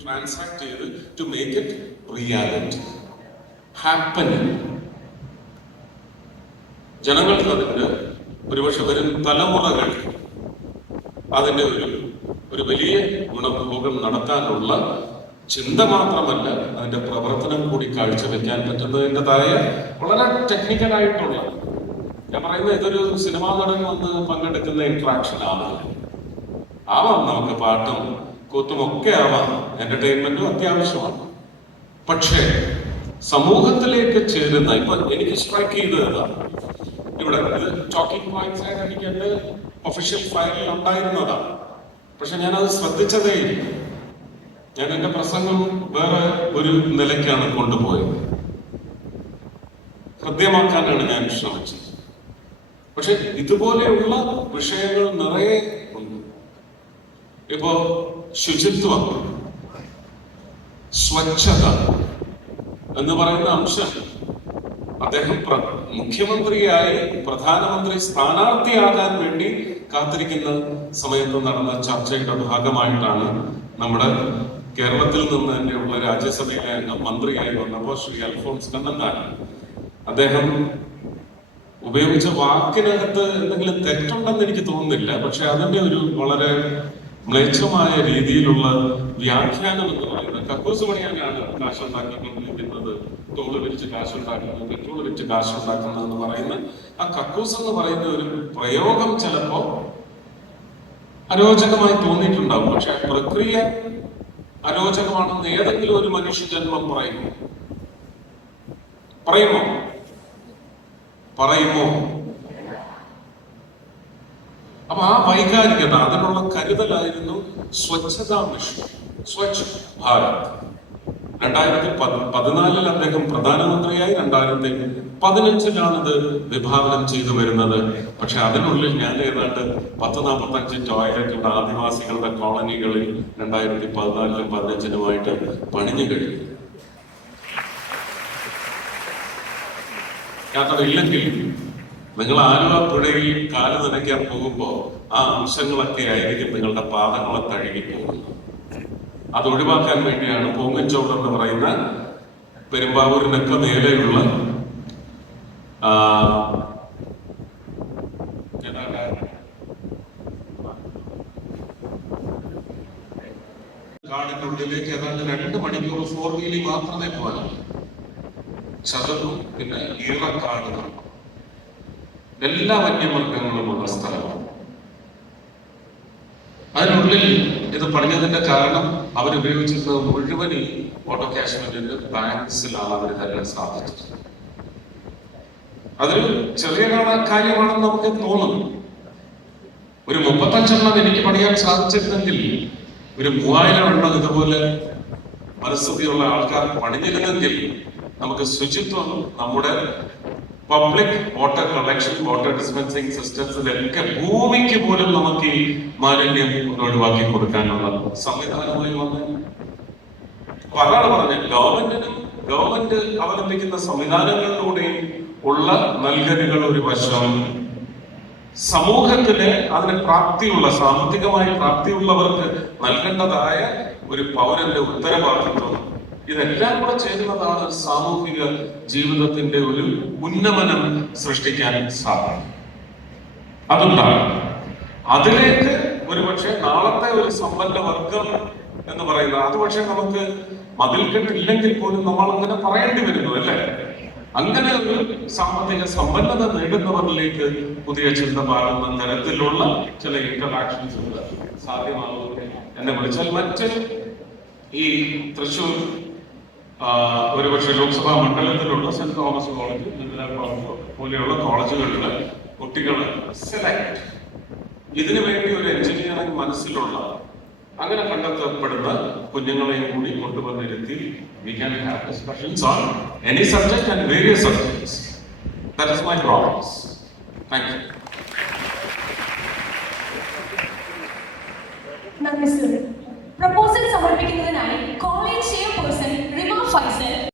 Transact ചെയ്ത് to make it reality happening ജനങ്ങൾക്ക് അതിന്റെ ഒരുപക്ഷെ വരും തലമുറകൾ അതിന്റെ ഒരു ഒരു വലിയ ഗുണഭോഗം നടത്താനുള്ള ചിന്ത മാത്രമല്ല അതിന്റെ പ്രവർത്തനം കൂടി കാഴ്ചവെക്കാൻ പറ്റുന്നതിന്റെതായ വളരെ ടെക്നിക്കലായിട്ടുള്ള ഞാൻ പറയുന്നത് ഇതൊരു സിനിമാ നടൻ വന്ന് പങ്കെടുക്കുന്ന ഇൻട്രാക്ഷൻ ആണ്. ആവാം നമുക്ക് പാട്ടും കൂത്തും ഒക്കെ ആവാം എന്റർടൈൻമെന്റും അത്യാവശ്യമാണ്. പക്ഷേ സമൂഹത്തിലേക്ക് ചേരുന്ന ഇപ്പൊ എനിക്ക് സ്ട്രൈക്ക് ചെയ്തത്. ഇവിടെ ടോക്കിംഗ് പോയിന്റ്സ് ആയിട്ട് എനിക്ക് എന്റെ ഒഫീഷ്യൽ ഫയലിൽ ഉണ്ടായിരുന്നതാണ് പക്ഷെ ഞാനത് ശ്രദ്ധിച്ചതേ ഇല്ല. ഞാൻ എന്റെ പ്രസംഗം വേറെ ഒരു നിലയ്ക്കാണ് കൊണ്ടുപോയത്. ഹൃദ്യമാക്കാനാണ് ഞാൻ ശ്രമിച്ചത്. പക്ഷെ ഇതുപോലെയുള്ള വിഷയങ്ങൾ നിറയെ ഉണ്ട്. ഇപ്പോ ശുചിത്വം സ്വച്ഛത എന്ന് പറയുന്ന അംശം. അദ്ദേഹം മുഖ്യമന്ത്രിയായി പ്രധാനമന്ത്രി സ്ഥാനാർത്ഥിയാകാൻ വേണ്ടി കാത്തിരിക്കുന്ന സമയത്ത് നടന്ന ചർച്ചയുടെ ഭാഗമായിട്ടാണ് നമ്മുടെ കേരളത്തിൽ നിന്ന് തന്നെയുള്ള രാജ്യസഭയിലെ അംഗം മന്ത്രിയായി വന്നപ്പോൾ ശ്രീ അൽഫോൺസ് കണ്ണന്താൻ അദ്ദേഹം ഉപയോഗിച്ച വാക്കിനകത്ത് എന്തെങ്കിലും തെറ്റുണ്ടെന്ന് എനിക്ക് തോന്നുന്നില്ല. പക്ഷെ അതിന്റെ ഒരു വളരെ മ്ലേച്ഛമായ രീതിയിലുള്ള വ്യാഖ്യാനം എന്ന് പറയുന്നത് കക്കൂസ് പണിയാനാണ് കാശുണ്ടാക്കിക്കൊണ്ടിരിക്കുന്നത് തോൾ വെച്ച് കാശുണ്ടാക്കുന്നത് പെട്രോൾ വെച്ച് കാശുണ്ടാക്കുന്നത് എന്ന് പറയുന്ന ആ കക്കൂസ് എന്ന് പറയുന്ന ഒരു പ്രയോഗം ചിലപ്പോ അരോചകമായി തോന്നിയിട്ടുണ്ടാവും. പക്ഷെ ആ പ്രക്രിയ അരോചകമാണെന്ന് ഏതെങ്കിലും ഒരു മനുഷ്യ ജന്മം പറയുമോ പറയുമോ? പറയുമോ? അപ്പൊ ആ വൈകാരികത അതിനുള്ള കരുതലായിരുന്നു സ്വച്ഛതാ മിഷൻ സ്വച്ഛ് ഭാരത്. രണ്ടായിരത്തി പത്- പതിനാലിൽ അദ്ദേഹം പ്രധാനമന്ത്രിയായി രണ്ടായിരത്തി പതിനഞ്ചിലാണിത് വിഭാവനം ചെയ്തു വരുന്നത്. പക്ഷെ അതിനുള്ളിൽ ഞാൻ ഏതാണ്ട് പത്ത് നാൽപ്പത്തഞ്ച് ടോയ്ലറ്റുള്ള ആദിവാസികളുടെ കോളനികളിൽ രണ്ടായിരത്തി പതിനാലിലും പതിനഞ്ചിനുമായിട്ട് പണിഞ്ഞു കഴിഞ്ഞു. കാരണം ഇല്ലെങ്കിൽ നിങ്ങൾ ആലുവ പുഴയിൽ കാൽ നനയ്ക്കാൻ പോകുമ്പോൾ ആ അംശങ്ങളൊക്കെ ആയിരിക്കും നിങ്ങളുടെ പാദങ്ങളെ തഴുകി പോകുന്നത്. അത് ഒഴിവാക്കാൻ വേണ്ടിയാണ് പൂങ്ങൻചോട് എന്ന് പറയുന്ന പെരുമ്പാവൂരിനൊക്കെ നേരെയുള്ള കാടിനുള്ളിലേക്ക് ഏതാണ്ട് രണ്ട് മണിക്കൂർ ഫോർ വീലിൽ മാത്രമേ പോകാനുള്ളൂ ചതവും പിന്നെ ഈറക്കാടും. എല്ലാ വന്യമൃഗങ്ങളുമുള്ള സ്ഥലമാണ്. അതിനുള്ളിൽ ഇത് പണിഞ്ഞതിന്റെ കാരണം അവർ ഉപയോഗിച്ചിരുന്നത് മുഴുവൻ ഈ ഓട്ടോ കാശ്മീരിന്റെ ബാങ്ക്സിലാണ് അവർ തരാൻ സാധിച്ചത് അതൊരു ചെറിയ കാര്യമാണെന്ന് നമുക്ക് തോന്നുന്നു ഒരു മുപ്പത്തഞ്ചെണ്ണം എനിക്ക് പണിയാൻ സാധിച്ചിരുന്നെങ്കിൽ ഒരു മൂവായിരം എണ്ണം ഇതുപോലെ മനസ്ഥിതിയുള്ള ആൾക്കാർ പണിഞ്ഞിരുന്നെങ്കിൽ നമുക്ക് ശുചിത്വം നമ്മുടെ public water collection water dispensing സിസ്റ്റംസിലൊക്കെ ഭൂമിക്ക് പോലും നമുക്ക് ഈ മാലിന്യം ഒഴിവാക്കി കൊടുക്കാനുള്ള സംവിധാനമായി വന്നു. അപ്പൊ അതാണ് പറഞ്ഞത്. ഗവൺമെന്റിനും ഗവൺമെന്റ് അവലംബിക്കുന്ന സംവിധാനങ്ങളിലൂടെയും ഉള്ള നൽകലുകൾ ഒരു വശം. സമൂഹത്തിന് അതിന് പ്രാപ്തിയുള്ള സാമ്പത്തികമായി പ്രാപ്തിയുള്ളവർക്ക് നൽകേണ്ടതായ ഒരു പൗരന്റെ ഉത്തരവാദിത്വം. ഇതെല്ലാം കൂടെ ചേരുന്നതാണ് സാമൂഹിക ജീവിതത്തിന്റെ ഒരു ഉന്നമനം സൃഷ്ടിക്കാൻ സാധിക്കും അതുകൊണ്ടാണ്. അതിലേക്ക് ഒരുപക്ഷെ നാളത്തെ ഒരു സമ്പന്ന വർഗം എന്ന് പറയുന്നത് അത് പക്ഷെ നമുക്ക് മതിൽക്കെട്ടില്ലെങ്കിൽ പോലും നമ്മൾ അങ്ങനെ പറയേണ്ടി വരുന്നു അല്ലേ? അങ്ങനെ ഒരു സാമ്പത്തിക സമ്പന്നത നേടുന്നവരിലേക്ക് പുതിയ ചിന്ത മാറുന്ന തരത്തിലുള്ള ചില ഇന്ററാക്ഷൻസ് സാധ്യമാകുന്നു എന്നെ വിളിച്ചാൽ മറ്റ് ഈ തൃശൂർ ആ, ഒരുപക്ഷെ ലോക്സഭാ മണ്ഡലത്തിലുള്ള സെന്റ് തോമസ് കോളേജ് പോലെയുള്ള കോളേജുകളിൽ കുട്ടികൾ സെലക്ട് ഇതിനു വേണ്ടി ഒരു എഞ്ചിനീയറിംഗ് മനസ്സിലുള്ള അങ്ങനെ കണ്ടെത്തപ്പെടുന്ന കുഞ്ഞുങ്ങളെയും കൂടി കൊണ്ടുവന്നിരുത്തി we can have discussions on any subject and various subjects that is my problems thank you നന്ദി സർ